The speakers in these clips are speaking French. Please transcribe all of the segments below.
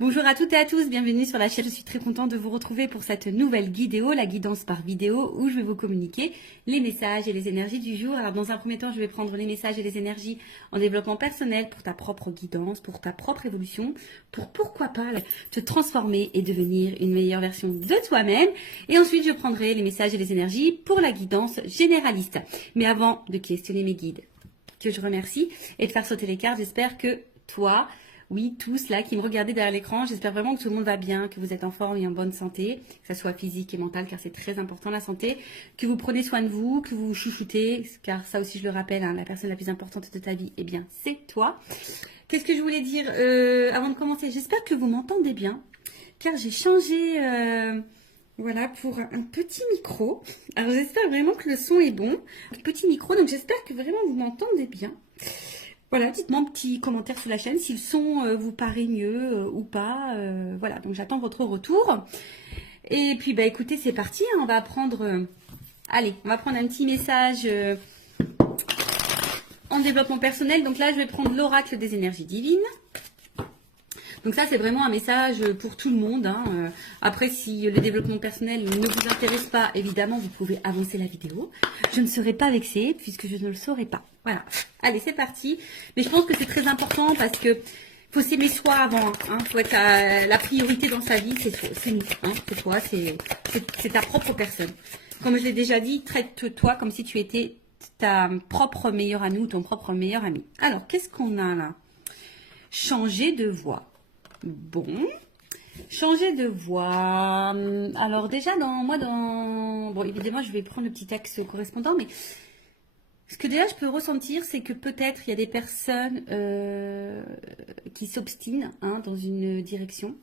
Bonjour à toutes et à tous, bienvenue sur la chaîne. Je suis très contente de vous retrouver pour cette nouvelle vidéo, la guidance par vidéo, où je vais vous communiquer les messages et les énergies du jour. Alors dans un premier temps, je vais prendre les messages et les énergies en développement personnel pour ta propre guidance, pour ta propre évolution, pour pourquoi pas te transformer et devenir une meilleure version de toi-même. Et ensuite, je prendrai les messages et les énergies pour la guidance généraliste. Mais avant de questionner mes guides, que je remercie, et de faire sauter les cartes, j'espère que toi... Oui, tous là qui me regardez derrière l'écran, j'espère vraiment que tout le monde va bien, que vous êtes en forme et en bonne santé, que ce soit physique et mentale, car c'est très important la santé, que vous prenez soin de vous, que vous vous chouchoutez, car ça aussi je le rappelle, hein, la personne la plus importante de ta vie, eh bien c'est toi. Qu'est-ce que je voulais dire avant de commencer? J'espère que vous m'entendez bien, car j'ai changé voilà, pour un petit micro. Alors j'espère vraiment que le son est bon, un petit micro, donc j'espère que vraiment vous m'entendez bien. Voilà, dites-moi un petit commentaire sur la chaîne si le son vous paraît mieux ou pas. Voilà, donc j'attends votre retour. Et puis, bah écoutez, c'est parti. Hein, on va prendre... allez, on va prendre un petit message en développement personnel. Donc là, je vais prendre l'oracle des énergies divines. Donc ça, c'est vraiment un message pour tout le monde. Hein. Après, si le développement personnel ne vous intéresse pas, évidemment, vous pouvez avancer la vidéo. Je ne serai pas vexée puisque je ne le saurai pas. Voilà. Allez, c'est parti. Mais je pense que c'est très important parce que faut s'aimer soi avant. Hein. Faut être la priorité dans sa vie, c'est nous. Hein. C'est toi, c'est ta propre personne. Comme je l'ai déjà dit, traite-toi comme si tu étais ta propre meilleure amie ou ton propre meilleur ami. Alors, qu'est-ce qu'on a là? Changer de voix. Bon, changer de voix. Alors déjà, bon, évidemment, je vais prendre le petit axe correspondant, mais ce que déjà je peux ressentir, c'est que peut-être il y a des personnes qui s'obstinent dans une direction,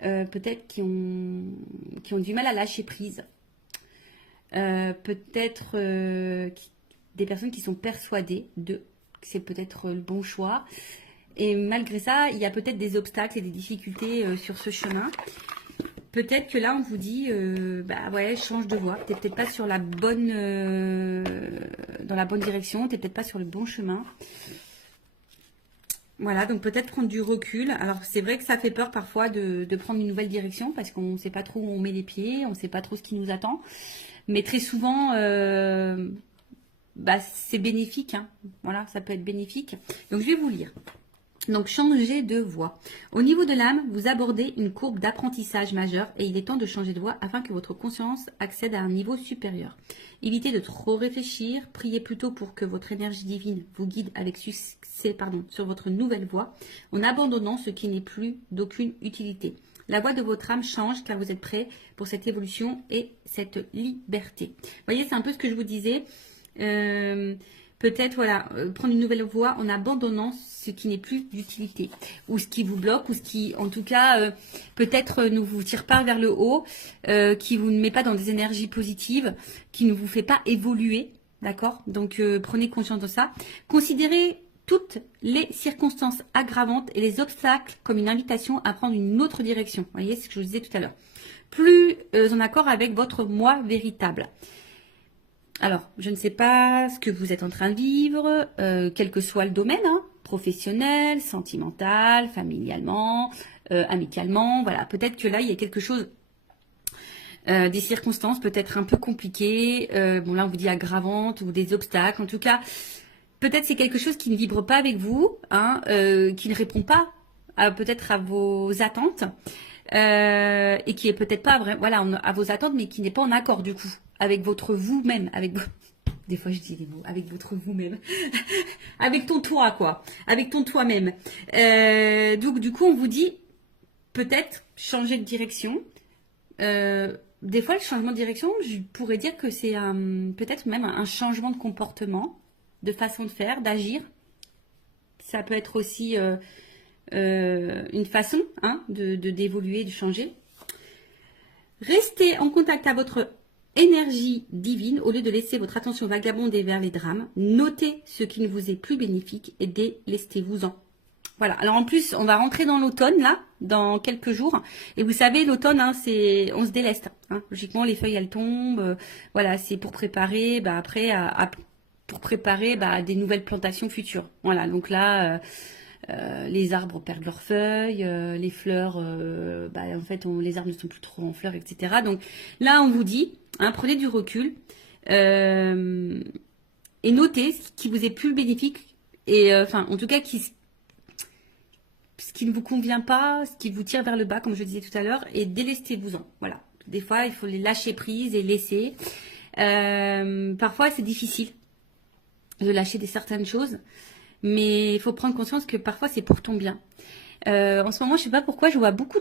peut-être qui ont du mal à lâcher prise, peut-être des personnes qui sont persuadées que c'est peut-être le bon choix. Et malgré ça, il y a peut-être des obstacles et des difficultés sur ce chemin. Peut-être que là, on vous dit, bah ouais, change de voie. T'es peut-être pas sur la bonne, dans la bonne direction. T'es peut-être pas sur le bon chemin. Voilà, donc peut-être prendre du recul. Alors c'est vrai que ça fait peur parfois de prendre une nouvelle direction parce qu'on ne sait pas trop où on met les pieds, on ne sait pas trop ce qui nous attend. Mais très souvent, bah, c'est bénéfique. Hein. Voilà, ça peut être bénéfique. Donc je vais vous lire. Donc, changer de voie. Au niveau de l'âme, vous abordez une courbe d'apprentissage majeure et il est temps de changer de voie afin que votre conscience accède à un niveau supérieur. Évitez de trop réfléchir, priez plutôt pour que votre énergie divine vous guide avec succès sur votre nouvelle voie en abandonnant ce qui n'est plus d'aucune utilité. La voie de votre âme change car vous êtes prêt pour cette évolution et cette liberté. Vous voyez, c'est un peu ce que je vous disais. Peut-être, voilà, prendre une nouvelle voie en abandonnant ce qui n'est plus d'utilité, ou ce qui vous bloque, ou ce qui, en tout cas, peut-être ne vous tire pas vers le haut, qui vous ne met pas dans des énergies positives, qui ne vous fait pas évoluer, d'accord? Donc, prenez conscience de ça. Considérez toutes les circonstances aggravantes et les obstacles comme une invitation à prendre une autre direction. Vous voyez, c'est ce que je vous disais tout à l'heure. Plus en accord avec votre moi véritable. Alors, je ne sais pas ce que vous êtes en train de vivre, quel que soit le domaine, hein, professionnel, sentimental, familialement, amicalement, voilà. Peut-être que là, il y a quelque chose, des circonstances peut-être un peu compliquées, bon là on vous dit aggravantes ou des obstacles, en tout cas, peut-être c'est quelque chose qui ne vibre pas avec vous, hein, qui ne répond pas peut-être à vos attentes. Et qui est peut-être pas vrai, voilà, à vos attentes, mais qui n'est pas en accord du coup avec votre vous-même, des fois je dis des mots, avec votre vous-même, avec ton toi quoi, avec ton toi-même. Donc du coup on vous dit peut-être changer de direction. Des fois le changement de direction, je pourrais dire que c'est peut-être même un changement de comportement, de façon de faire, d'agir. Ça peut être aussi une façon d'évoluer, de changer. Restez en contact avec votre énergie divine au lieu de laisser votre attention vagabonder vers les drames. Notez ce qui ne vous est plus bénéfique et délestez-vous-en. Voilà. Alors en plus, on va rentrer dans l'automne là, dans quelques jours. Et vous savez, l'automne, on se déleste. Hein. Logiquement, les feuilles elles tombent. Voilà, c'est pour préparer, après, pour préparer des nouvelles plantations futures. Voilà. Donc là. les arbres perdent leurs feuilles, les fleurs, en fait, les arbres ne sont plus trop en fleurs, etc. Donc là, on vous dit, hein, prenez du recul et notez ce qui vous est plus bénéfique et, en tout cas, ce qui ne vous convient pas, ce qui vous tire vers le bas, comme je disais tout à l'heure, et délestez-vous-en. Voilà. Des fois, il faut les lâcher prise et laisser. Parfois, c'est difficile de lâcher certaines choses. Mais il faut prendre conscience que parfois, c'est pour ton bien. En ce moment, je ne sais pas pourquoi, je vois beaucoup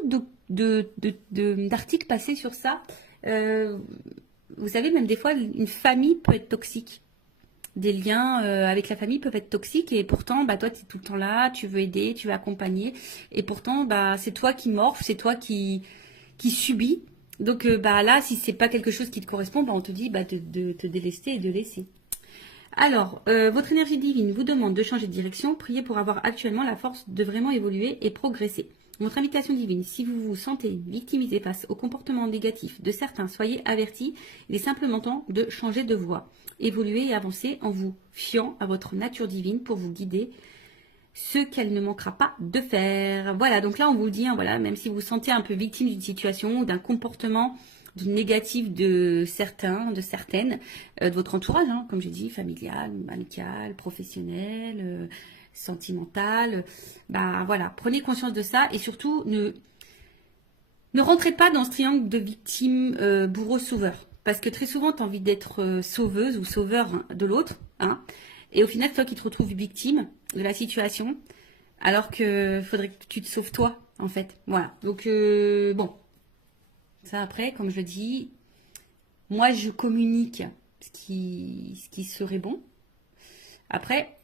d'articles passer sur ça. Vous savez, même des fois, une famille peut être toxique. Des liens avec la famille peuvent être toxiques. Et pourtant, toi, tu es tout le temps là, tu veux aider, tu veux accompagner. Et pourtant, c'est toi qui morfle, c'est toi qui subis. Donc là, si c'est pas quelque chose qui te correspond, on te dit de te délester et de laisser. Alors, votre énergie divine vous demande de changer de direction. Priez pour avoir actuellement la force de vraiment évoluer et progresser. Votre invitation divine, si vous vous sentez victimisé face au comportement négatif de certains, soyez avertis. Il est simplement temps de changer de voie. Évoluer et avancer en vous fiant à votre nature divine pour vous guider ce qu'elle ne manquera pas de faire. Voilà, donc là on vous le dit, voilà, même si vous vous sentez un peu victime d'une situation ou d'un comportement négatif de certains, de certaines, de votre entourage, comme j'ai dit, familial, amical, professionnel, sentimental, voilà, prenez conscience de ça et surtout ne rentrez pas dans ce triangle de victime, bourreau, sauveur. Parce que très souvent, tu as envie d'être sauveuse ou sauveur de l'autre, et au final, c'est toi qui te retrouves victime de la situation, alors que faudrait que tu te sauves toi, en fait. Voilà. Donc, ça après, comme je le dis, moi, je communique ce qui serait bon. Après,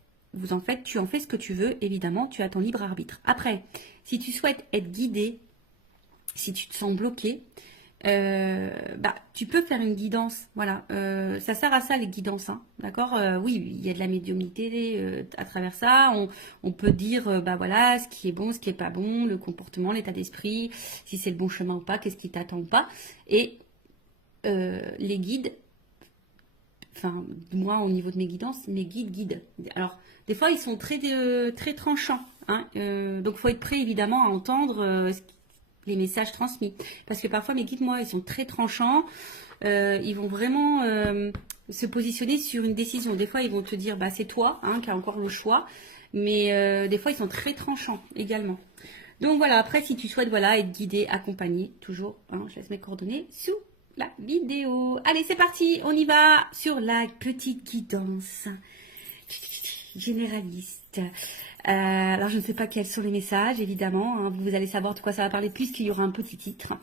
tu en fais ce que tu veux, évidemment, tu as ton libre arbitre. Après, si tu souhaites être guidé, si tu te sens bloqué, tu peux faire une guidance, voilà. Ça sert à ça les guidances, d'accord. Oui, il y a de la médiumnité à travers ça. On peut dire, voilà, ce qui est bon, ce qui est pas bon, le comportement, l'état d'esprit, si c'est le bon chemin ou pas, qu'est-ce qui t'attend ou pas. Et les guides, moi au niveau de mes guidances, mes guides. Alors, des fois ils sont très très tranchants, donc il faut être prêt évidemment à entendre les messages transmis. Parce que parfois, mes guides, moi, ils sont très tranchants. Ils vont vraiment se positionner sur une décision. Des fois, ils vont te dire, c'est toi qui as encore le choix. Mais des fois, ils sont très tranchants également. Donc voilà, après, si tu souhaites être guidé, accompagné, toujours, je laisse mes coordonnées sous la vidéo. Allez, c'est parti, on y va sur la petite guidance généraliste. Alors, je ne sais pas quels sont les messages, évidemment. Vous allez savoir de quoi ça va parler puisqu'il y aura un petit titre.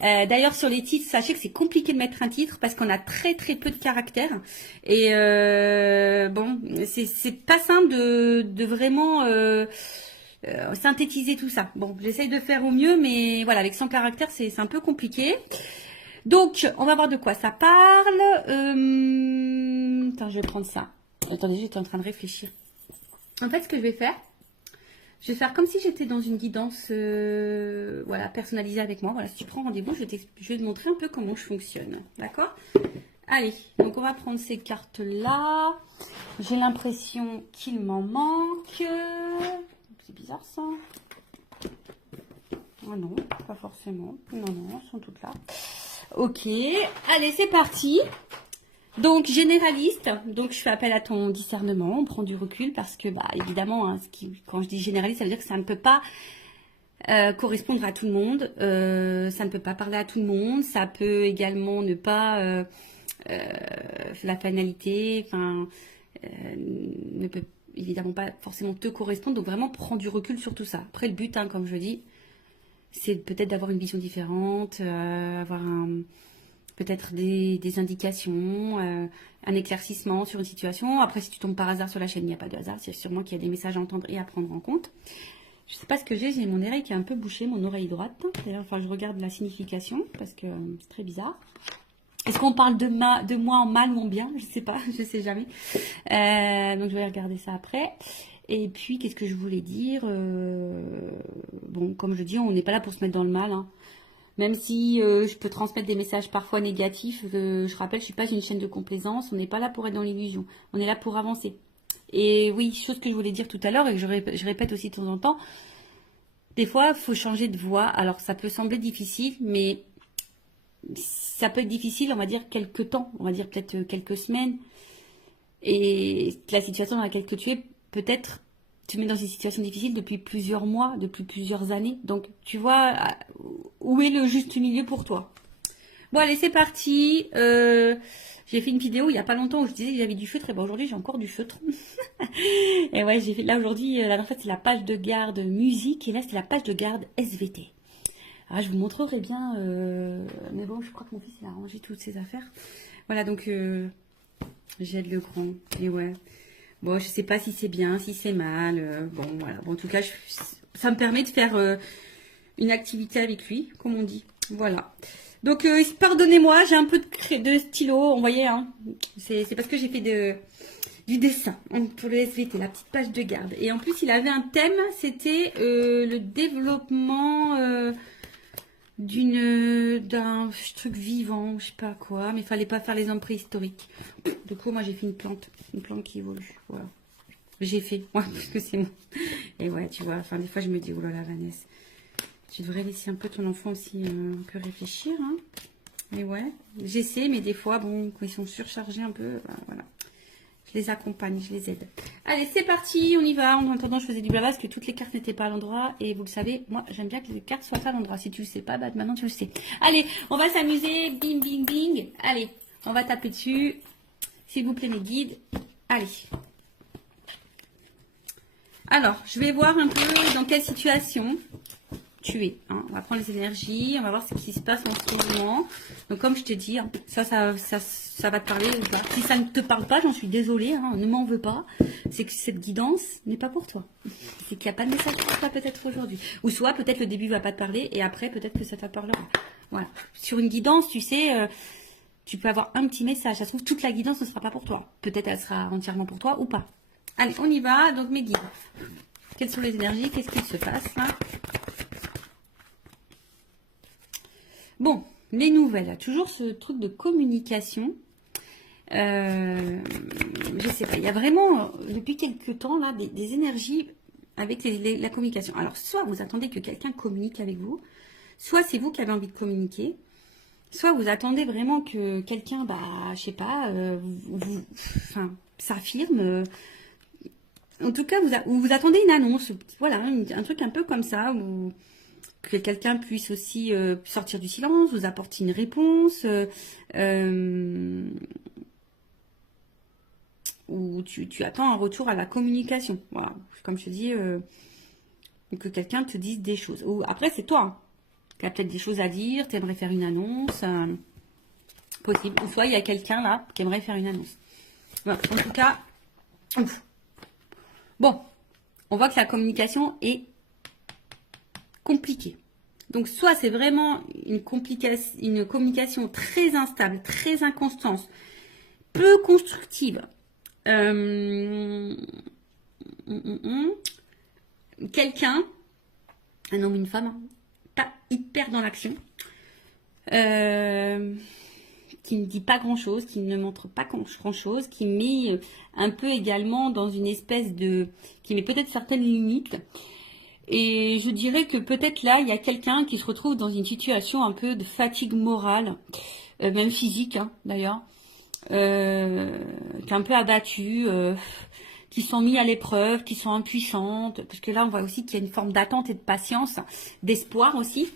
D'ailleurs, sur les titres, sachez que c'est compliqué de mettre un titre parce qu'on a très très peu de caractères. Et c'est pas simple de vraiment synthétiser tout ça. Bon, j'essaye de faire au mieux, mais voilà, avec 100 caractères, c'est un peu compliqué. Donc, on va voir de quoi ça parle. Attends, je vais prendre ça. Attendez, j'étais en train de réfléchir. En fait, ce que je vais faire comme si j'étais dans une guidance personnalisée avec moi. Voilà, si tu prends rendez-vous, je vais te montrer un peu comment je fonctionne. D'accord? Allez, donc on va prendre ces cartes-là. J'ai l'impression qu'il m'en manque. C'est bizarre ça. Ah non, pas forcément. Non, elles sont toutes là. Ok, allez, c'est parti. Donc, généraliste, donc je fais appel à ton discernement, on prend du recul parce que, évidemment, quand je dis généraliste, ça veut dire que ça ne peut pas correspondre à tout le monde, ça ne peut pas parler à tout le monde, ça peut également ne pas, la finalité, ne peut évidemment pas forcément te correspondre, donc vraiment prends du recul sur tout ça. Après, le but, comme je dis, c'est peut-être d'avoir une vision différente, avoir peut-être des indications, un éclaircissement sur une situation. Après, si tu tombes par hasard sur la chaîne, il n'y a pas de hasard. C'est sûrement qu'il y a des messages à entendre et à prendre en compte. Je ne sais pas ce que j'ai mon oreille qui est un peu bouchée, mon oreille droite. D'ailleurs, je regarde la signification parce que c'est très bizarre. Est-ce qu'on parle de moi en mal ou en bien? Je ne sais pas, je ne sais jamais. Donc, je vais regarder ça après. Et puis, qu'est-ce que je voulais dire? Bon, comme je dis, on n'est pas là pour se mettre dans le mal, Même si je peux transmettre des messages parfois négatifs, je rappelle, je ne suis pas une chaîne de complaisance. On n'est pas là pour être dans l'illusion. On est là pour avancer. Et oui, chose que je voulais dire tout à l'heure et que je répète aussi de temps en temps, des fois, il faut changer de voie. Alors, ça peut sembler difficile, mais ça peut être difficile, on va dire, quelques temps, on va dire peut-être quelques semaines. Et la situation dans laquelle tu es, peut-être, te met dans une situation difficile depuis plusieurs mois, depuis plusieurs années. Donc, tu vois, où est le juste milieu pour toi? Bon, allez, c'est parti. J'ai fait une vidéo il n'y a pas longtemps où je disais que j'avais du feutre. Et ben aujourd'hui, j'ai encore du feutre. Et ouais, j'ai fait là aujourd'hui, la dernière fois, c'est la page de garde musique. Et là, c'est la page de garde SVT. Alors, je vous montrerai bien. Mais bon, je crois que mon fils, il a rangé toutes ses affaires. Voilà, donc, j'aide le grand. Et ouais. Bon, je sais pas si c'est bien, si c'est mal. Bon, voilà. Bon, en tout cas, ça me permet de faire une activité avec lui, comme on dit. Voilà. Donc, pardonnez-moi, j'ai un peu de stylo, vous voyez, hein. C'est parce que j'ai fait du dessin pour le SVT, la petite page de garde. Et en plus, il avait un thème, c'était le développement d'un truc vivant, je sais pas quoi, mais il fallait pas faire les hommes préhistoriques. Du coup, moi, j'ai fait une plante qui évolue, voilà. J'ai fait, ouais, parce que c'est moi. Et ouais, tu vois, enfin, des fois, je me dis, oh là là, Vanessa. Tu devrais laisser un peu ton enfant aussi un peu réfléchir. Hein. Et ouais, j'essaie, mais des fois, bon, quand ils sont surchargés un peu, ben, voilà. Je les accompagne, je les aide. Allez, c'est parti, on y va. En attendant, je faisais du blabla parce que toutes les cartes n'étaient pas à l'endroit. Et vous le savez, moi, j'aime bien que les cartes soient à l'endroit. Si tu le sais pas, bah, maintenant tu le sais. Allez, on va s'amuser. Bing, bing, bing. Allez, on va taper dessus. S'il vous plaît, mes guides. Allez. Alors, je vais voir un peu dans quelle situation tu es. Hein. On va prendre les énergies, on va voir ce qui se passe en ce moment. Donc, comme je te dis, hein, ça va te parler. Si ça ne te parle pas, j'en suis désolée, hein, ne m'en veux pas. C'est que cette guidance n'est pas pour toi. C'est qu'il n'y a pas de message pour toi peut-être aujourd'hui. Ou soit peut-être le début ne va pas te parler et après peut-être que ça te parlera. Voilà. Sur une guidance, tu sais, tu peux avoir un petit message. Ça se trouve, toute la guidance ne sera pas pour toi. Peut-être elle sera entièrement pour toi ou pas. Allez, on y va. Donc, mes guides. Quelles sont les énergies? Qu'est-ce qu'il se passe là? Bon, les nouvelles. Toujours ce truc de communication. Je sais pas. Il y a vraiment, depuis quelques temps, là, des énergies avec la communication. Alors, soit vous attendez que quelqu'un communique avec vous, soit c'est vous qui avez envie de communiquer, soit vous attendez vraiment que quelqu'un, bah, je sais pas, s'affirme. En tout cas, vous attendez une annonce, voilà, un truc un peu comme ça, où que quelqu'un puisse aussi sortir du silence, vous apporter une réponse, ou tu attends un retour à la communication. Voilà, comme je te dis, que quelqu'un te dise des choses. Ou après, c'est toi, hein, qui as peut-être des choses à dire, tu aimerais faire une annonce, possible. Ou soit il y a quelqu'un là qui aimerait faire une annonce. Voilà, en tout cas, ouf. Bon, on voit que la communication est compliquée. Donc, soit c'est vraiment une communication très instable, très inconstante, peu constructive. Quelqu'un, un homme, une femme, pas hyper dans l'action, qui ne dit pas grand-chose, qui ne montre pas grand-chose, qui met un peu également dans une espèce de... qui met peut-être certaines limites. Et je dirais que peut-être là, il y a quelqu'un qui se retrouve dans une situation un peu de fatigue morale, même physique hein, d'ailleurs, qui est un peu abattu, qui sont mis à l'épreuve, qui sont impuissantes. Parce que là, on voit aussi qu'il y a une forme d'attente et de patience, d'espoir aussi.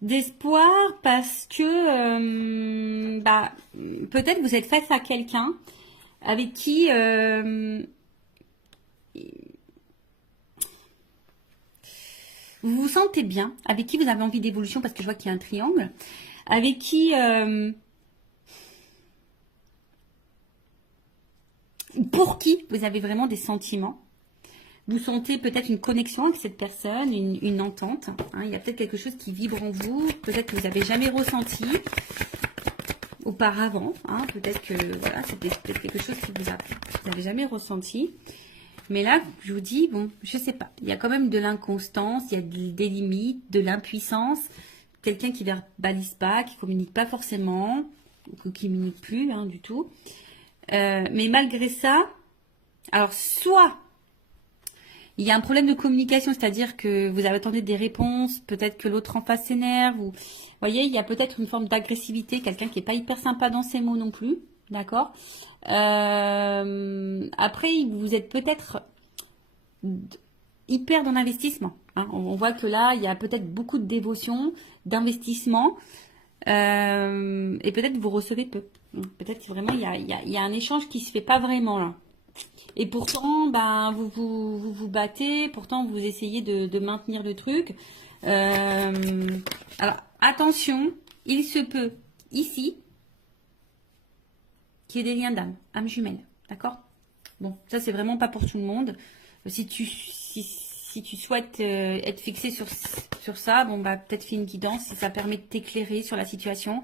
D'espoir parce que peut-être vous êtes face à quelqu'un avec qui vous vous sentez bien, avec qui vous avez envie d'évolution, parce que je vois qu'il y a un triangle, avec qui pour qui vous avez vraiment des sentiments. Vous sentez peut-être une connexion avec cette personne, une entente. Hein, il y a peut-être quelque chose qui vibre en vous, peut-être que vous n'avez jamais ressenti auparavant. Hein, peut-être que voilà, c'est peut-être quelque chose que vous n'avez jamais ressenti. Mais là, je vous dis, bon, je sais pas. Il y a quand même de l'inconstance, il y a des limites, de l'impuissance. quelqu'un qui verbalise pas, qui communique pas forcément, ou qui communique plus du tout. Mais malgré ça, alors soit il y a un problème de communication, c'est-à-dire que vous attendez des réponses, peut-être que l'autre en face s'énerve, ou vous voyez, il y a peut-être une forme d'agressivité, quelqu'un qui est pas hyper sympa dans ses mots non plus, d'accord. Après, vous êtes peut-être hyper dans l'investissement. On voit que là, il y a peut-être beaucoup de dévotion, d'investissement, et peut-être vous recevez peu. Peut-être vraiment il y a un échange qui se fait pas vraiment là. Et pourtant, vous battez, pourtant vous essayez de maintenir le truc. Alors attention, il se peut ici qu'il y ait des liens d'âme, âme jumelle, d'accord? Bon, ça c'est vraiment pas pour tout le monde. Si tu souhaites être fixé sur ça, peut-être fais une guidance si ça permet de t'éclairer sur la situation.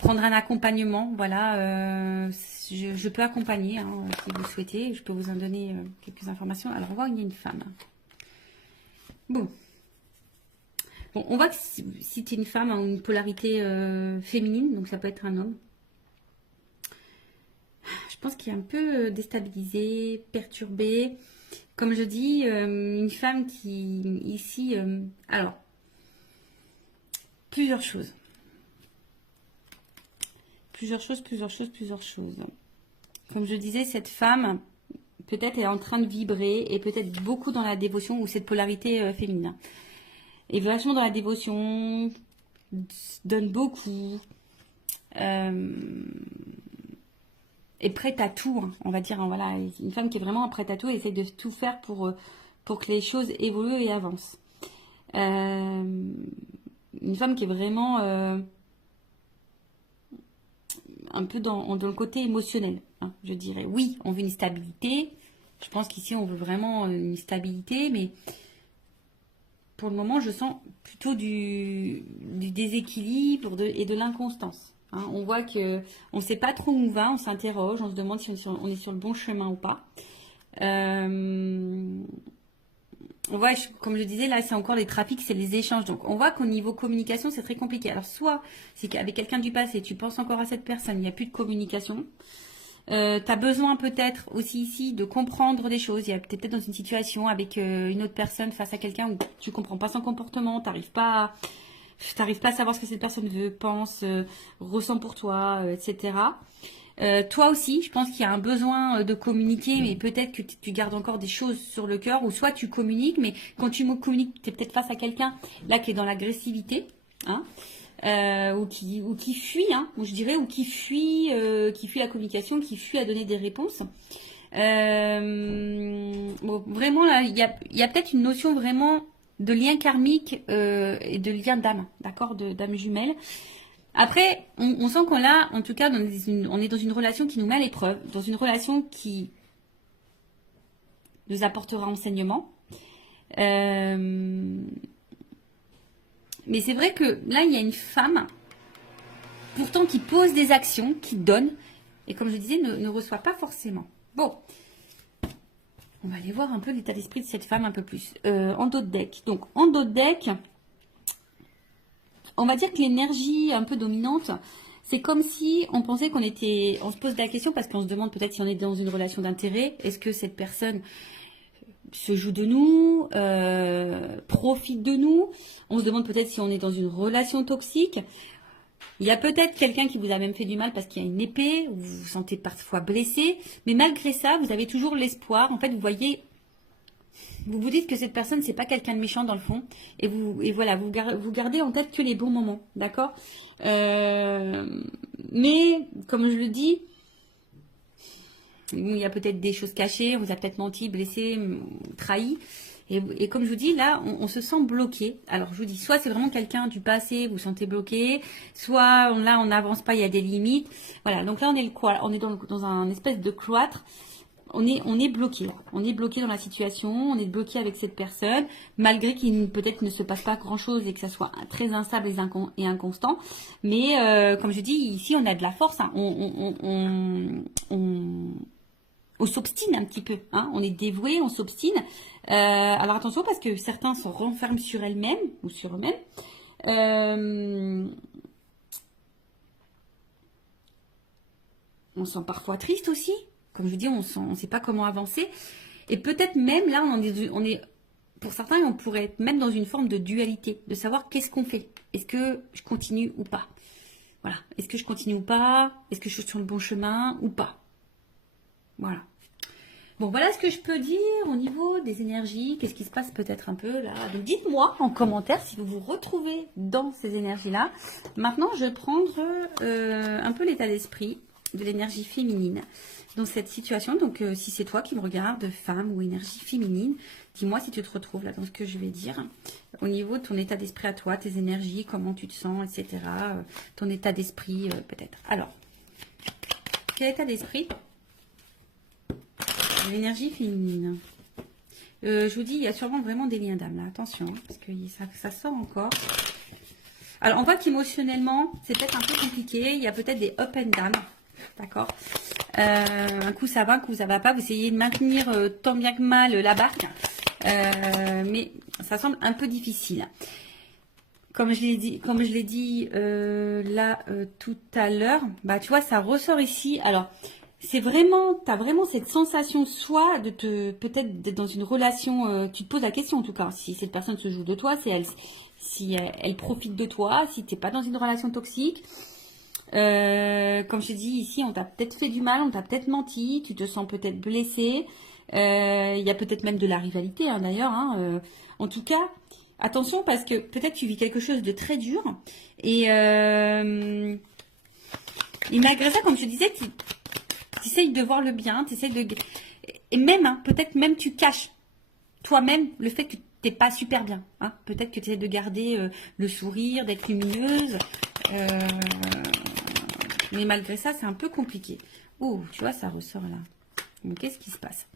Prendre un accompagnement, voilà, je peux accompagner si vous souhaitez, je peux vous en donner quelques informations. Alors on voit qu'il y a une femme. Bon, on voit que si tu es une femme, une polarité féminine, donc ça peut être un homme. Je pense qu'il est un peu déstabilisé, perturbé. Comme je dis, une femme qui, ici, alors, plusieurs choses. Plusieurs choses. Comme je disais, cette femme, peut-être est en train de vibrer et peut-être beaucoup dans la dévotion ou cette polarité féminine. Et vachement dans la dévotion, donne beaucoup, est prête à tout, on va dire. Voilà, une femme qui est vraiment prête à tout et essaie de tout faire pour que les choses évoluent et avancent. Une femme qui est vraiment... un peu dans le côté émotionnel, je dirais. Oui, on veut une stabilité. Je pense qu'ici, on veut vraiment une stabilité, mais pour le moment, je sens plutôt du déséquilibre et de l'inconstance. On voit que on ne sait pas trop où on va, on s'interroge, on se demande si on est sur le bon chemin ou pas. On voit, comme je disais, là, c'est encore les trafics, c'est les échanges. Donc, on voit qu'au niveau communication, c'est très compliqué. Alors, soit c'est qu'avec quelqu'un du passé, tu penses encore à cette personne, il n'y a plus de communication. Tu as besoin peut-être aussi ici de comprendre des choses. Tu es peut-être dans une situation avec une autre personne face à quelqu'un où tu comprends pas son comportement, tu n'arrives pas à savoir ce que cette personne veut, pense, ressent pour toi, etc. Toi aussi, je pense qu'il y a un besoin de communiquer, mais peut-être que tu gardes encore des choses sur le cœur, ou soit tu communiques, mais quand tu communiques, tu es peut-être face à quelqu'un là qui est dans l'agressivité, ou qui fuit, ou je dirais, ou qui fuit la communication, qui fuit à donner des réponses. Vraiment là, il y a peut-être une notion vraiment de lien karmique et de lien d'âme, d'accord, d'âme jumelle. Après, on sent qu'on l'a, en tout cas, on est dans une relation qui nous met à l'épreuve, dans une relation qui nous apportera enseignement. Mais c'est vrai que là, il y a une femme, pourtant qui pose des actions, qui donne, et comme je disais, ne reçoit pas forcément. Bon, on va aller voir un peu l'état d'esprit de cette femme un peu plus. En dos de deck. Donc, en dos de deck... On va dire que l'énergie un peu dominante, c'est comme si on pensait on se pose la question parce qu'on se demande peut-être si on est dans une relation d'intérêt. Est-ce que cette personne se joue de nous, profite de nous? On se demande peut-être si on est dans une relation toxique. Il y a peut-être quelqu'un qui vous a même fait du mal parce qu'il y a une épée, vous vous sentez parfois blessé. Mais malgré ça, vous avez toujours l'espoir. En fait, vous voyez... Vous vous dites que cette personne, c'est pas quelqu'un de méchant dans le fond. Et voilà, vous gardez en tête que les bons moments. D'accord. Mais, comme je le dis, il y a peut-être des choses cachées. On vous a peut-être menti, blessé, trahi. Et comme je vous dis, là, on se sent bloqué. Alors, je vous dis, soit c'est vraiment quelqu'un du passé, vous vous sentez bloqué. Soit, là, on n'avance pas, il y a des limites. Voilà, donc là, on est dans un espèce de cloître. On est bloqué là. On est bloqué dans la situation, on est bloqué avec cette personne, malgré qu'il peut-être ne se passe pas grand-chose et que ça soit très instable et inconstant. Mais comme je dis, ici on a de la force. On s'obstine un petit peu. On est dévoué, on s'obstine. Alors attention parce que certains se renferment sur elles-mêmes ou sur eux-mêmes. On se sent parfois triste aussi. Comme je vous dis, on ne sait pas comment avancer. Et peut-être même, là, on est, pour certains, on pourrait être même dans une forme de dualité, de savoir qu'est-ce qu'on fait. Est-ce que je continue ou pas? Voilà. Est-ce que je continue ou pas? Est-ce que je suis sur le bon chemin ou pas? Voilà. Bon, voilà ce que je peux dire au niveau des énergies. Qu'est-ce qui se passe peut-être un peu là? Donc, dites-moi en commentaire si vous vous retrouvez dans ces énergies-là. Maintenant, je vais prendre un peu l'état d'esprit de l'énergie féminine dans cette situation. Donc, si c'est toi qui me regardes, femme ou énergie féminine, dis-moi si tu te retrouves là dans ce que je vais dire. Au niveau de ton état d'esprit à toi, tes énergies, comment tu te sens, etc. Ton état d'esprit peut-être. Alors, quel état d'esprit? L'énergie féminine. Je vous dis, il y a sûrement vraiment des liens d'âme là. Attention, parce que ça sort encore. Alors, on voit qu'émotionnellement, c'est peut-être un peu compliqué. Il y a peut-être des up and down. D'accord. Un coup ça va, un coup ça va pas. Vous essayez de maintenir tant bien que mal la barque. Mais ça semble un peu difficile. Comme je l'ai dit là tout à l'heure, bah tu vois, ça ressort ici. Alors, c'est vraiment, tu as vraiment cette sensation soit de peut-être d'être dans une relation, tu te poses la question en tout cas, si cette personne se joue de toi, si elle profite de toi, si tu n'es pas dans une relation toxique. Comme je te dis ici, on t'a peut-être fait du mal, on t'a peut-être menti, tu te sens peut-être blessé. Il y a peut-être même de la rivalité hein, d'ailleurs. Hein, en tout cas, attention parce que peut-être tu vis quelque chose de très dur. Et malgré ça, comme je te disais, tu essayes de voir le bien, tu essayes de... Et même, hein, peut-être même tu caches toi-même le fait que tu n'es pas super bien. Hein. Peut-être que tu essaies de garder le sourire, d'être lumineuse. Mais malgré ça, c'est un peu compliqué. Oh, tu vois, ça ressort là. Bon, qu'est-ce qui se passe?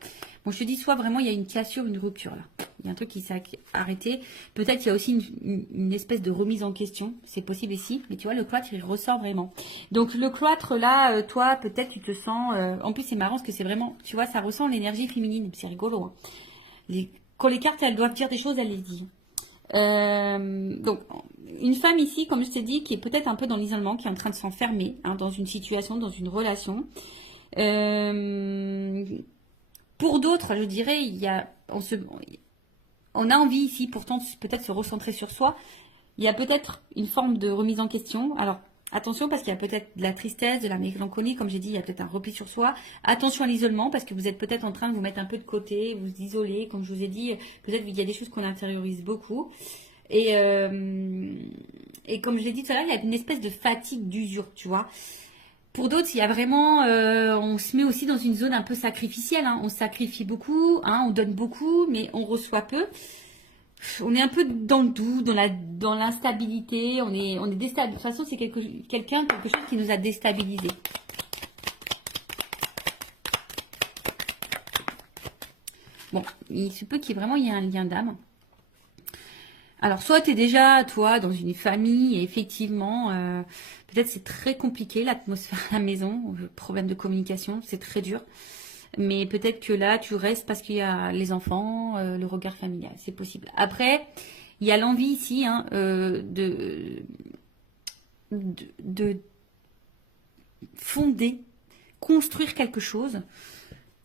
Bon, je te dis, soit vraiment il y a une cassure, une rupture là. Il y a un truc qui s'est arrêté. Peut-être qu'il y a aussi une espèce de remise en question. C'est possible ici. Mais tu vois, le cloître, il ressort vraiment. Donc, le cloître là, toi, peut-être tu te sens... en plus, c'est marrant parce que c'est vraiment... Tu vois, ça ressent l'énergie féminine. C'est rigolo. Hein. Quand les cartes, elles doivent dire des choses, elles les disent. Donc, une femme ici, comme je t'ai dit, qui est peut-être un peu dans l'isolement, qui est en train de s'enfermer hein, dans une situation, dans une relation. Pour d'autres, je dirais, on a envie ici, pourtant, peut-être se recentrer sur soi. Il y a peut-être une forme de remise en question. Alors, attention, parce qu'il y a peut-être de la tristesse, de la mélancolie, comme j'ai dit, il y a peut-être un repli sur soi. Attention à l'isolement, parce que vous êtes peut-être en train de vous mettre un peu de côté, vous isoler, comme je vous ai dit. Peut-être qu'il y a des choses qu'on intériorise beaucoup. Et comme je l'ai dit tout à l'heure, il y a une espèce de fatigue, d'usure, tu vois. Pour d'autres, il y a vraiment, on se met aussi dans une zone un peu sacrificielle. Hein. On sacrifie beaucoup, hein, on donne beaucoup, mais on reçoit peu. On est un peu dans le doute, dans l'instabilité. On est déstabilisé. De toute façon, c'est quelque chose qui nous a déstabilisés. Bon, il se peut qu'il y ait un lien d'âme. Alors, soit tu es déjà, toi, dans une famille, et effectivement, peut-être c'est très compliqué, l'atmosphère à la maison, problème de communication, c'est très dur. Mais peut-être que là, tu restes parce qu'il y a les enfants, le regard familial, c'est possible. Après, il y a l'envie ici hein, de fonder, construire quelque chose.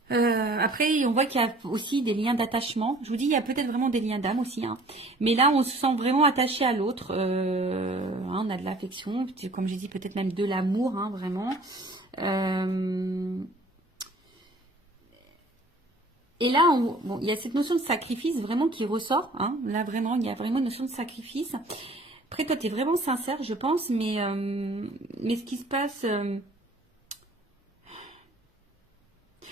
Après, on voit qu'il y a aussi des liens d'attachement. Je vous dis, il y a peut-être vraiment des liens d'âme aussi. Hein. Mais là, on se sent vraiment attaché à l'autre. Hein, on a de l'affection, comme j'ai dit, peut-être même de l'amour, hein, vraiment. Et là, bon, il y a cette notion de sacrifice vraiment qui ressort. Hein. Là, vraiment, il y a vraiment une notion de sacrifice. Après, toi, tu es vraiment sincère, je pense. Mais ce qui se passe...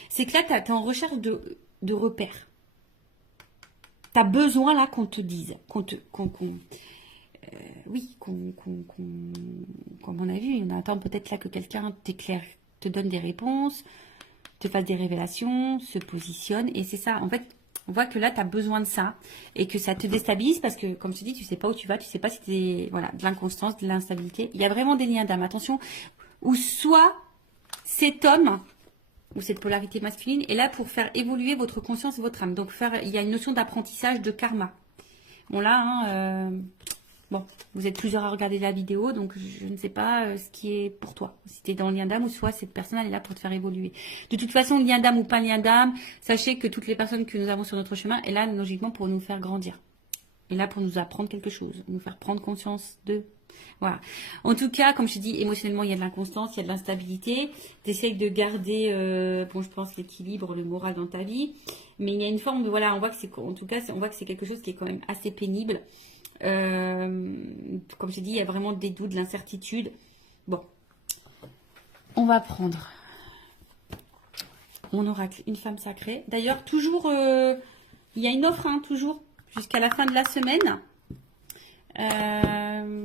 c'est que là, tu es en recherche de repères. Tu as besoin là qu'on te dise, oui, comme on a vu, on attend peut-être là que quelqu'un t'éclaire, te donne des réponses, te fasse des révélations, se positionne. Et c'est ça, en fait, on voit que là, tu as besoin de ça et que ça te déstabilise parce que, comme je te dis, tu sais pas où tu vas, tu sais pas si tu voilà, de l'inconstance, de l'instabilité. Il y a vraiment des liens d'âme, attention, ou soit cet homme... ou cette polarité masculine est là pour faire évoluer votre conscience et votre âme. Donc, il y a une notion d'apprentissage de karma. Bon, là, hein, Bon, vous êtes plusieurs à regarder la vidéo, donc je ne sais pas ce qui est pour toi. Si tu es dans le lien d'âme ou soit cette personne, elle est là pour te faire évoluer. De toute façon, lien d'âme ou pas lien d'âme, sachez que toutes les personnes que nous avons sur notre chemin est là logiquement pour nous faire grandir. Et là pour nous apprendre quelque chose, nous faire prendre conscience de... Voilà. En tout cas, comme je dis, émotionnellement, il y a de l'inconstance, il y a de l'instabilité. Tu essayes de garder, bon, je pense, l'équilibre, le moral dans ta vie. Mais il y a une forme de... Voilà, on voit que c'est... En tout cas, on voit que c'est quelque chose qui est quand même assez pénible. Comme j'ai dit, il y a vraiment des doutes, de l'incertitude. Bon, on va prendre mon oracle, une femme sacrée. D'ailleurs, toujours, il y a une offre, hein, toujours, jusqu'à la fin de la semaine.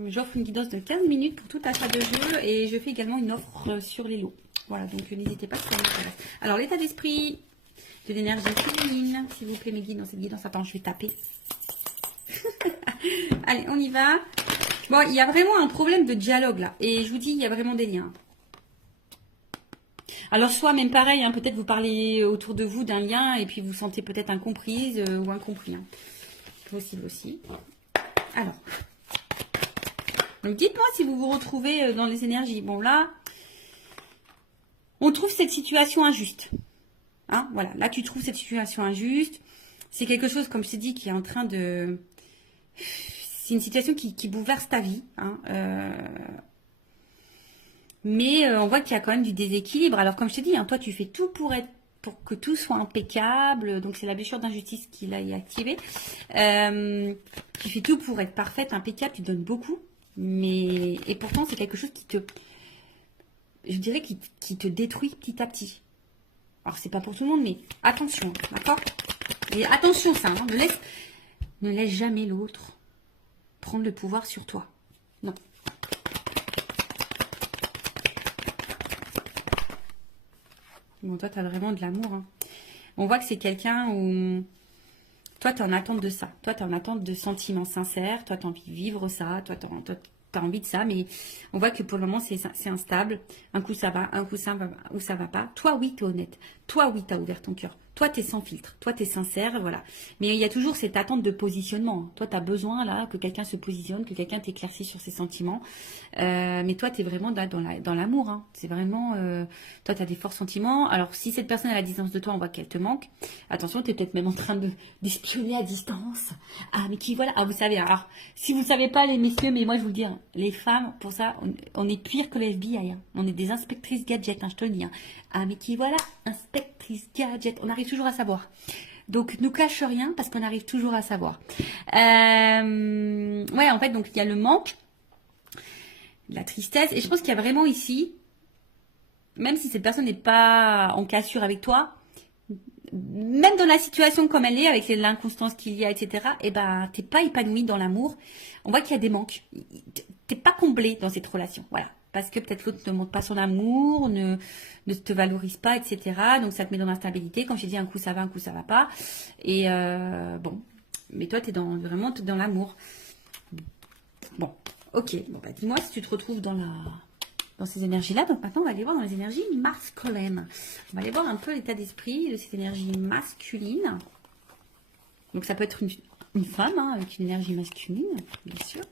J'offre une guidance de 15 minutes pour tout achat de jeu et je fais également une offre sur les lots. Voilà, donc n'hésitez pas si ça vous intéresse. Alors, l'état d'esprit de l'énergie féminine, s'il vous plaît, mes guides dans cette guidance. Attends, je vais taper. Allez, on y va. Bon, il y a vraiment un problème de dialogue là. Et je vous dis, il y a vraiment des liens. Alors, soit même pareil, hein, peut-être vous parlez autour de vous d'un lien et puis vous sentez peut-être incomprise ou incompris. Hein. Possible aussi. Alors. Donc, dites-moi si vous vous retrouvez dans les énergies. Bon, là, on trouve cette situation injuste. Hein, voilà, là, tu trouves cette situation injuste. C'est quelque chose, comme je t'ai dit, qui est en train de... C'est une situation qui bouleverse ta vie. Hein, mais on voit qu'il y a quand même du déséquilibre. Alors, comme je t'ai dit, hein, toi, tu fais tout pour que tout soit impeccable. Donc, c'est la blessure d'injustice qui l'a activée. Tu fais tout pour être parfaite, impeccable. Tu donnes beaucoup. Et pourtant, c'est quelque chose je dirais, qui te détruit petit à petit. Alors, c'est pas pour tout le monde, mais attention, d'accord? Et attention, ça, hein, ne laisse jamais l'autre prendre le pouvoir sur toi. Non. Bon, toi, tu as vraiment de l'amour. Hein. On voit que c'est quelqu'un où... Toi, tu es en attente de ça. Toi, tu es en attente de sentiments sincères. Toi, tu as envie de vivre ça. Toi, tu as envie de ça. Mais on voit que pour le moment, c'est instable. Un coup, ça va. Un coup, ça va pas. Toi, oui, tu es honnête. Toi, oui, tu as ouvert ton cœur. Toi, tu es sans filtre. Toi, tu es sincère. Voilà. Mais il y a toujours cette attente de positionnement. Toi, tu as besoin là que quelqu'un se positionne, que quelqu'un t'éclaircisse sur ses sentiments. Mais toi, tu es vraiment dans l'amour. Hein. C'est vraiment... toi, tu as des forts sentiments. Alors, si cette personne est à la distance de toi, on voit qu'elle te manque. Attention, tu es peut-être même en train d'espionner à distance. Ah, mais qui voilà. Ah, vous savez. Alors, si vous ne savez pas, les messieurs, mais moi, je vous le dis, hein, les femmes, pour ça, on est pire que les FBI. Hein. On est des inspectrices gadgets, hein, je te le dis. Hein. Ah, mais qui voilà, inspectrice gadget. On arrive toujours à savoir. Donc, nous cache rien parce qu'on arrive toujours à savoir. Ouais, en fait, donc, il y a le manque, la tristesse. Et je pense qu'il y a vraiment ici, même si cette personne n'est pas en cassure avec toi, même dans la situation comme elle est, avec l'inconstance qu'il y a, etc., eh ben, t'es pas épanoui dans l'amour. On voit qu'il y a des manques. T'es pas comblé dans cette relation. Voilà. Parce que peut-être l'autre ne montre pas son amour, ne te valorise pas, etc. Donc ça te met dans l'instabilité. Comme j'ai dit, un coup ça va, un coup ça va pas. Et bon. Mais toi, t'es vraiment dans l'amour. Bon. Ok. Bon, bah, dis-moi si tu te retrouves dans ces énergies-là. Donc maintenant, on va aller voir dans les énergies masculines. On va aller voir un peu l'état d'esprit de cette énergie masculine. Donc ça peut être une femme hein, avec une énergie masculine, bien sûr.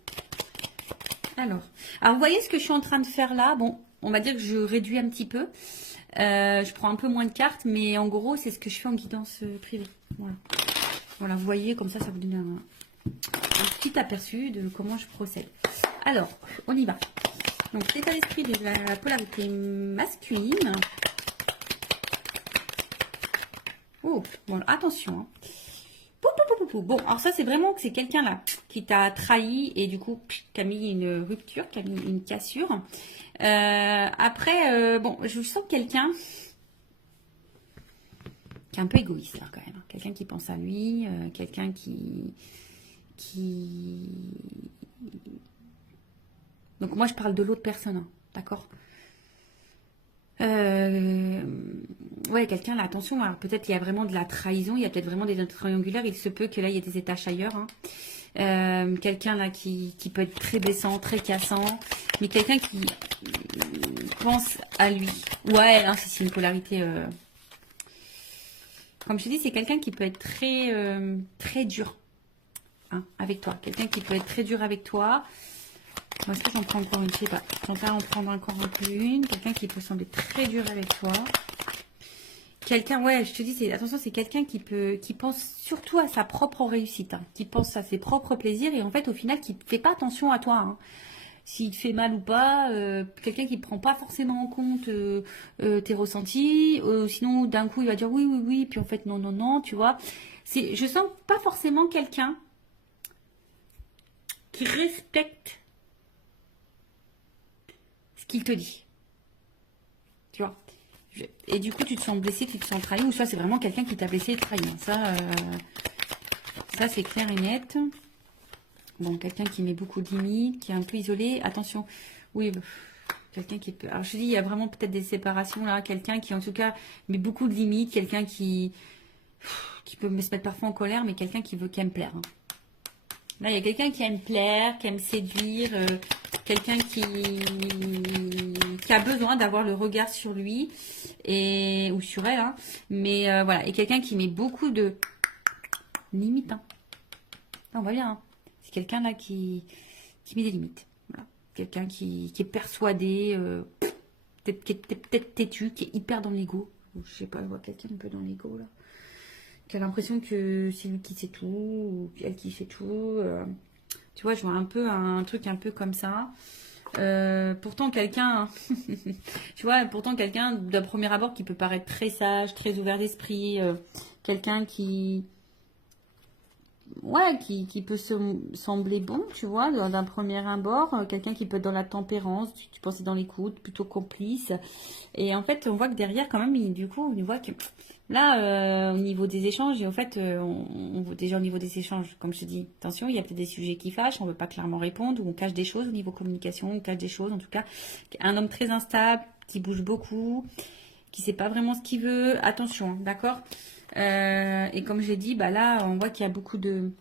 Alors, vous voyez ce que je suis en train de faire là? Bon, on va dire que je réduis un petit peu. Je prends un peu moins de cartes, mais en gros, c'est ce que je fais en guidance privée. Voilà. Voilà, vous voyez, comme ça vous donne un petit aperçu de comment je procède. Alors, on y va. Donc, l'état d'esprit de la polarité masculine. Oh, bon, attention. Hein. Bon, alors ça, c'est vraiment que c'est quelqu'un là qui t'a trahi et du coup, qui a mis une rupture, qui a mis une cassure. Après, bon, je sens quelqu'un qui est un peu égoïste là quand même. Quelqu'un qui pense à lui, quelqu'un qui... Donc moi, je parle de l'autre personne, hein, d'accord? Ouais, quelqu'un là, attention, alors peut-être il y a vraiment de la trahison, il y a peut-être vraiment des notes triangulaires, il se peut que là il y ait des étages ailleurs. Hein. Quelqu'un là qui peut être très blessant, très cassant, mais quelqu'un qui pense à lui. Ouais, hein, c'est une polarité. Comme je dis, c'est quelqu'un qui peut être très dur. hein, avec toi. Quelqu'un qui peut être très dur avec toi. Moi, est-ce que j'en prends encore une? Je sais pas. J'en vais en prendre encore un peu une. Quelqu'un qui peut sembler très dur avec toi. Quelqu'un, ouais, je te dis, attention, c'est quelqu'un qui pense surtout à sa propre réussite, hein, qui pense à ses propres plaisirs et en fait, au final, qui ne fait pas attention à toi, hein. S'il te fait mal ou pas, quelqu'un qui ne prend pas forcément en compte tes ressentis, sinon d'un coup il va dire oui, oui, oui, puis en fait non, non, non, tu vois. Je sens pas forcément quelqu'un qui respecte ce qu'il te dit, tu vois. Et du coup tu te sens blessé, tu te sens trahi, ou soit c'est vraiment quelqu'un qui t'a blessé et trahi. Ça c'est clair et net. Bon, quelqu'un qui met beaucoup de limites, qui est un peu isolé. Attention, oui, quelqu'un qui peut... Alors, je dis, il y a vraiment peut-être des séparations, là. Quelqu'un qui, en tout cas, met beaucoup de limites. Quelqu'un qui peut me se mettre parfois en colère, mais quelqu'un qui aime plaire, hein. Là, il y a quelqu'un qui aime plaire, qui aime séduire. Quelqu'un qui a besoin d'avoir le regard sur lui ou sur elle, hein. Mais voilà, et quelqu'un qui met beaucoup de limites, hein. Là, on va bien, hein. C'est quelqu'un là qui met des limites. Voilà. Quelqu'un qui est persuadé, qui est peut-être têtu, qui est hyper dans l'ego. Je sais pas, je vois quelqu'un un peu dans l'ego là. Qui a l'impression que c'est lui qui sait tout, ou elle qui sait tout. Tu vois, je vois un peu un truc un peu comme ça. Pourtant quelqu'un, tu vois, pourtant quelqu'un d'un premier abord qui peut paraître très sage, très ouvert d'esprit, quelqu'un qui peut sembler bon, tu vois, d'un premier abord, quelqu'un qui peut être dans la tempérance, tu pensais dans l'écoute, plutôt complice. Et en fait, on voit que derrière, quand même, du coup, on voit que là, au niveau des échanges, et en fait, on voit déjà au niveau des échanges, comme je te dis, attention, il y a peut-être des sujets qui fâchent, on ne veut pas clairement répondre, ou on cache des choses au niveau communication, on cache des choses, en tout cas, un homme très instable, qui bouge beaucoup, qui ne sait pas vraiment ce qu'il veut, attention, hein, d'accord. Et comme j'ai dit, bah là, on voit qu'il y a beaucoup de...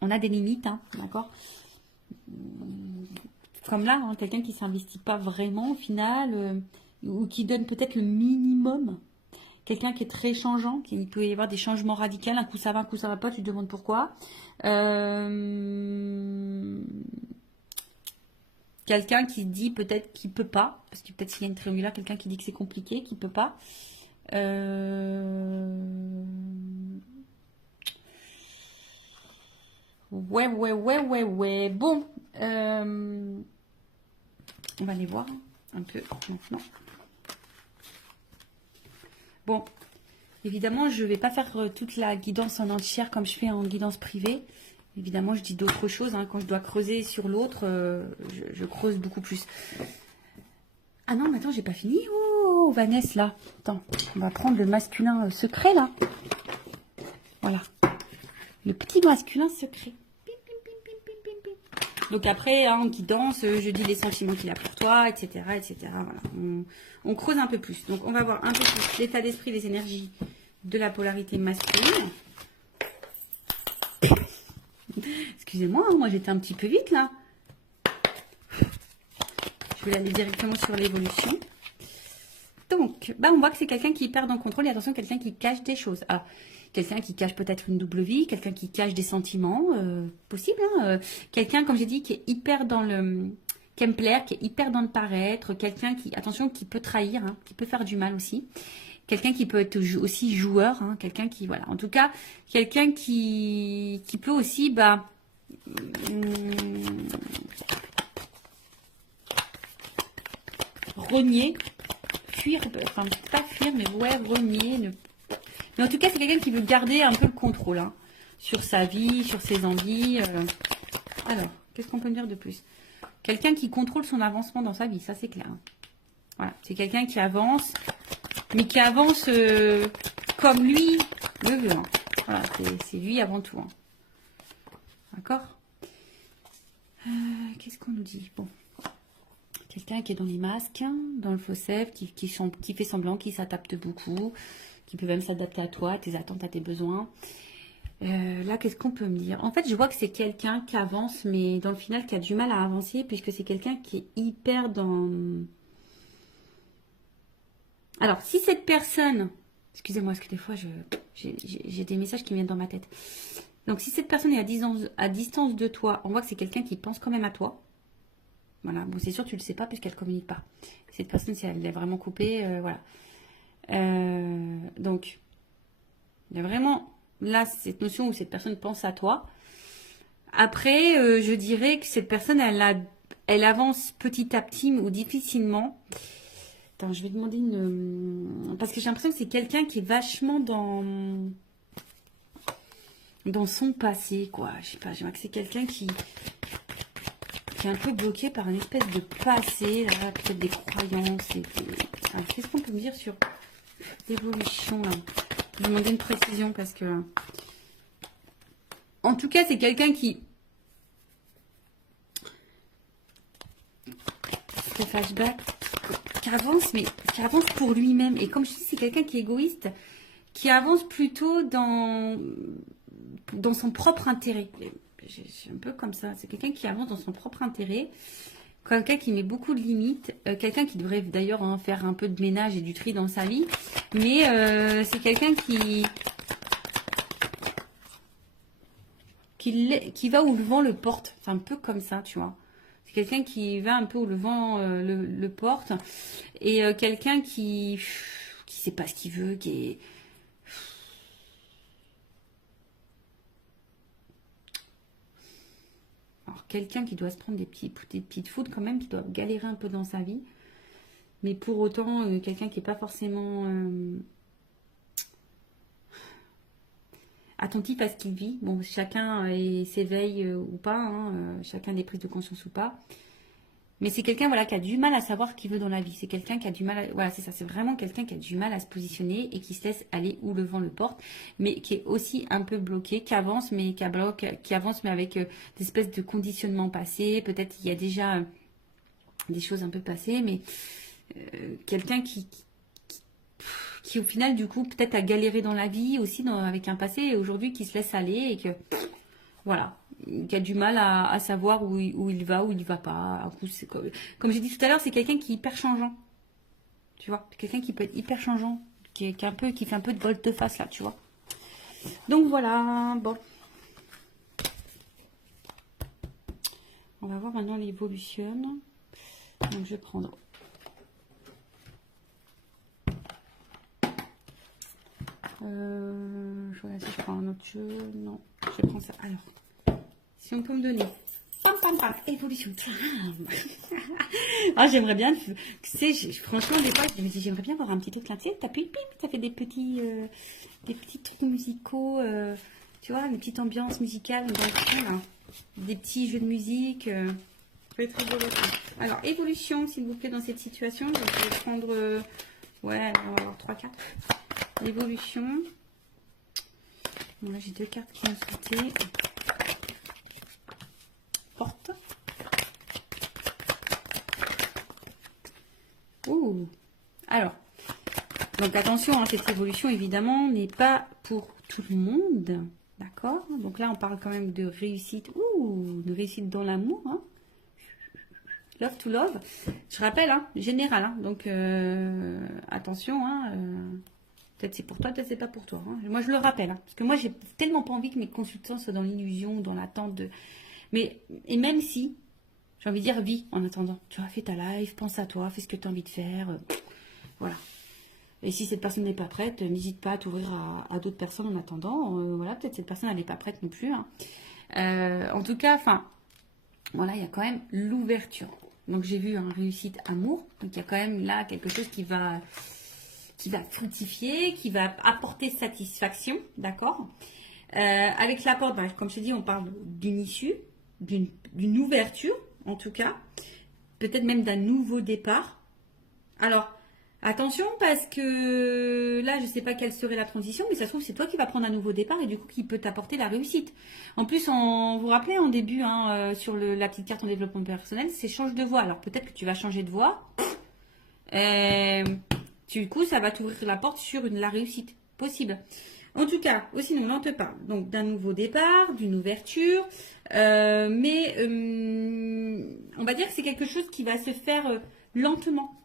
On a des limites, hein, d'accord. Comme là, hein, quelqu'un qui ne s'investit pas vraiment au final, ou qui donne peut-être le minimum. Quelqu'un qui est très changeant, il peut y avoir des changements radicaux, un coup ça va pas, tu te demandes pourquoi. Quelqu'un qui dit peut-être qu'il peut pas, parce que peut-être s'il y a une triangulaire, quelqu'un qui dit que c'est compliqué, qu'il peut pas. Ouais. Bon, on va aller voir un peu maintenant. Bon, évidemment, je ne vais pas faire toute la guidance en entière comme je fais en guidance privée. Évidemment, je dis d'autres choses, hein. Quand je dois creuser sur l'autre, je creuse beaucoup plus. Ah non, mais attends, j'ai pas fini. Oh, Vanessa, là. Attends, on va prendre le masculin secret, là. Voilà. Le petit masculin secret. Donc après, hein, en guidance, je dis les sentiments qu'il a pour toi, etc. etc. Voilà. On creuse un peu plus. Donc on va voir un peu plus l'état d'esprit, les énergies de la polarité masculine. Excusez-moi, hein, moi j'étais un petit peu vite là. Je vais aller directement sur l'évolution. Donc, bah, on voit que c'est quelqu'un qui perd en contrôle. Et attention, quelqu'un qui cache des choses. Alors, quelqu'un qui cache peut-être une double vie, quelqu'un qui cache des sentiments, possible. Hein, quelqu'un, comme j'ai dit, qui est hyper dans le... qui aime plaire, qui est hyper dans le paraître. Quelqu'un qui, attention, qui peut trahir, hein, qui peut faire du mal aussi. Quelqu'un qui peut être aussi joueur. Hein, quelqu'un qui, voilà. En tout cas, quelqu'un qui peut aussi, bah... renier, fuir, enfin pas fuir, mais ouais, renier. Mais en tout cas, c'est quelqu'un qui veut garder un peu le contrôle, hein, sur sa vie, sur ses envies. Alors, qu'est-ce qu'on peut dire de plus? Quelqu'un qui contrôle son avancement dans sa vie, ça c'est clair, hein. Voilà, c'est quelqu'un qui avance, mais qui avance comme lui le veut, hein. Voilà, c'est lui avant tout, hein. D'accord. Qu'est-ce qu'on nous dit? Bon. Quelqu'un qui est dans les masques, dans le faux self, qui fait semblant, qui s'adapte beaucoup, qui peut même s'adapter à toi, à tes attentes, à tes besoins. Là, qu'est-ce qu'on peut me dire? En fait, je vois que c'est quelqu'un qui avance, mais dans le final, qui a du mal à avancer, puisque c'est quelqu'un qui est hyper dans... Alors, si cette personne... Excusez-moi, parce que des fois, j'ai des messages qui viennent dans ma tête. Donc, si cette personne est à distance de toi, on voit que c'est quelqu'un qui pense quand même à toi. Voilà, bon, c'est sûr, tu ne le sais pas puisqu'elle ne communique pas. Cette personne, si elle est vraiment coupée, voilà. Donc, il y a vraiment là cette notion où cette personne pense à toi. Après, je dirais que cette personne, elle avance petit à petit ou difficilement. Attends, je vais demander parce que j'ai l'impression que c'est quelqu'un qui est vachement dans son passé, quoi. Je sais pas, j'aimerais que c'est quelqu'un qui est un peu bloqué par une espèce de passé, là, peut-être des croyances. Alors, qu'est-ce qu'on peut me dire sur l'évolution, là? Je vais demander une précision parce que... En tout cas, c'est quelqu'un qui... Ce flashback, qui avance, mais qui avance pour lui-même. Et comme je dis, c'est quelqu'un qui est égoïste, qui avance plutôt dans son propre intérêt. C'est un peu comme ça. C'est quelqu'un qui avance dans son propre intérêt. Quelqu'un qui met beaucoup de limites. Quelqu'un qui devrait d'ailleurs faire un peu de ménage et du tri dans sa vie. Mais c'est quelqu'un qui va où le vent le porte. C'est un peu comme ça, tu vois. C'est quelqu'un qui va un peu où le vent le porte. Et quelqu'un qui sait pas ce qu'il veut, qui est... Alors, quelqu'un qui doit se prendre des petites foudres quand même, qui doit galérer un peu dans sa vie. Mais pour autant, quelqu'un qui n'est pas forcément attentif à ce qu'il vit. Bon, chacun s'éveille ou pas, hein, chacun des prises de conscience ou pas. Mais c'est quelqu'un voilà, qui a du mal à savoir ce qu'il veut dans la vie. C'est quelqu'un qui a du mal à... Voilà, c'est ça. C'est vraiment quelqu'un qui a du mal à se positionner et qui se laisse aller où le vent le porte. Mais qui est aussi un peu bloqué, qui avance, mais qui avance, mais avec des espèces de conditionnements passés. Peut-être qu'il y a déjà des choses un peu passées, mais quelqu'un qui au final, du coup, peut-être a galéré dans la vie aussi avec un passé et aujourd'hui qui se laisse aller et que... Voilà, qui a du mal à savoir où il va, où il ne va pas. Comme j'ai dit tout à l'heure, c'est quelqu'un qui est hyper changeant. Tu vois, quelqu'un qui peut être hyper changeant, qui fait un peu de volte-face là, tu vois. Donc voilà, bon. On va voir maintenant l'évolution. Donc je vais prendre... je regarde si je prends un autre jeu. Non, je vais prendre ça. Alors, si on peut me donner... Pam, pam, pam, évolution. Ah, j'aimerais bien, tu sais, franchement, des fois, je me dis, j'aimerais bien avoir un petit truc là, tu sais, t'appuies, pim, ça fait des petits trucs musicaux, tu vois, une petite ambiance musicale, dans le fond, là. Des petits jeux de musique, ça peut être rigolo. Alors, évolution, s'il vous plaît, dans cette situation, donc, je vais prendre, ouais, on va avoir 3 cartes. L'évolution. Là, j'ai 2 cartes qui ont sauté. Porte. Ouh. Alors, donc attention, hein, cette évolution, évidemment, n'est pas pour tout le monde. D'accord? Donc là, on parle quand même de réussite. Ouh, de réussite dans l'amour. Hein. Love to love. Je rappelle, hein, général. Hein, donc, attention. Hein, peut-être c'est pour toi, peut-être c'est pas pour toi. Hein. Moi, je le rappelle. Hein, parce que moi, j'ai tellement pas envie que mes consultants soient dans l'illusion, dans l'attente de... Mais, et même si, j'ai envie de dire, vis en attendant. Tu vois, fais ta live, pense à toi, fais ce que tu as envie de faire. Voilà. Et si cette personne n'est pas prête, n'hésite pas à t'ouvrir à d'autres personnes en attendant. Voilà, peut-être cette personne, elle n'est pas prête non plus. Hein. En tout cas, enfin, voilà, il y a quand même l'ouverture. Donc, j'ai vu un réussite amour. Donc, il y a quand même là quelque chose qui va fructifier, qui va apporter satisfaction. D'accord. Avec la porte, bah, comme je te dis, on parle d'une issue, d'une ouverture, en tout cas. Peut-être même d'un nouveau départ. Alors, attention parce que là, je ne sais pas quelle serait la transition, mais ça se trouve, c'est toi qui vas prendre un nouveau départ et du coup, qui peut t'apporter la réussite. En plus, vous vous rappelez en début, hein, sur la petite carte en développement personnel, c'est change de voie. Alors, peut-être que tu vas changer de voie. Du coup, ça va t'ouvrir la porte sur la réussite possible. En tout cas, aussi, là, on te parle donc d'un nouveau départ, d'une ouverture, mais on va dire que c'est quelque chose qui va se faire lentement.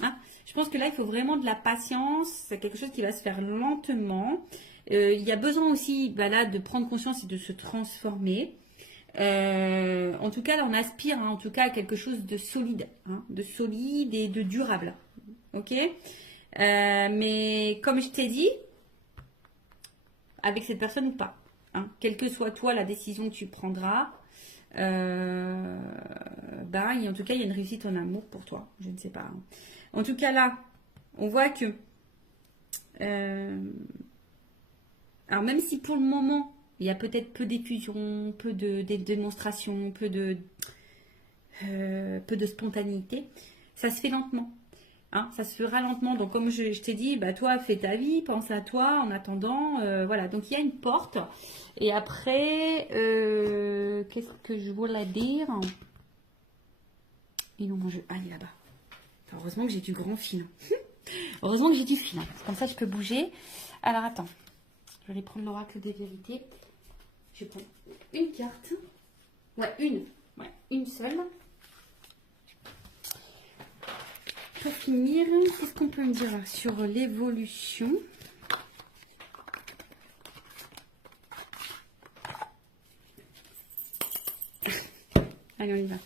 Hein, Je pense que là, il faut vraiment de la patience. C'est quelque chose qui va se faire lentement. Il y a besoin aussi bah là, de prendre conscience et de se transformer. En tout cas, là, on aspire en tout cas à quelque chose de solide, de solide et de durable. Ok. Mais comme je t'ai dit, avec cette personne ou pas, quelle que soit toi la décision que tu prendras, en tout cas, il y a une réussite en amour pour toi. Je ne sais pas. En tout cas, là, on voit que, alors même si pour le moment, il y a peut-être peu d'effusion, peu de démonstration, peu de spontanéité, ça se fait lentement. Ça se fera lentement. Donc, comme je t'ai dit, bah, toi, fais ta vie, pense à toi en attendant. Voilà. Donc, il y a une porte. Et après, qu'est-ce que je voulais dire? Et non, il est là-bas. Heureusement que j'ai du grand fil. Heureusement que j'ai du fil. Comme ça, je peux bouger. Alors, attends. Je vais aller prendre l'oracle des vérités. Je prends une carte. Ouais, une seule. Pour finir, qu'est-ce qu'on peut me dire sur l'évolution? Allez, on y va.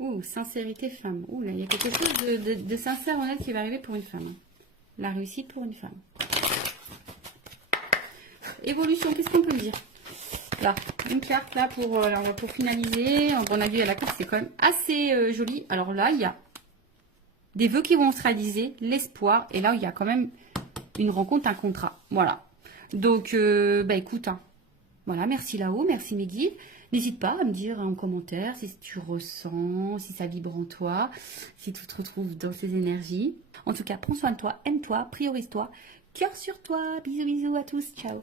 Ouh, sincérité femme. Ouh, là, il y a quelque chose de sincère, honnête qui va arriver pour une femme. La réussite pour une femme. Évolution, qu'est-ce qu'on peut me dire? Là, une carte là pour finaliser. On a vu à la carte, c'est quand même assez joli. Alors là, il y a des vœux qui vont se réaliser, l'espoir. Et là, il y a quand même une rencontre, un contrat. Voilà. Donc, écoute, voilà, merci là-haut, merci mes guides. N'hésite pas à me dire en commentaire si tu ressens, si ça vibre en toi, si tu te retrouves dans ces énergies. En tout cas, prends soin de toi, aime-toi, priorise-toi, cœur sur toi. Bisous, bisous à tous, ciao.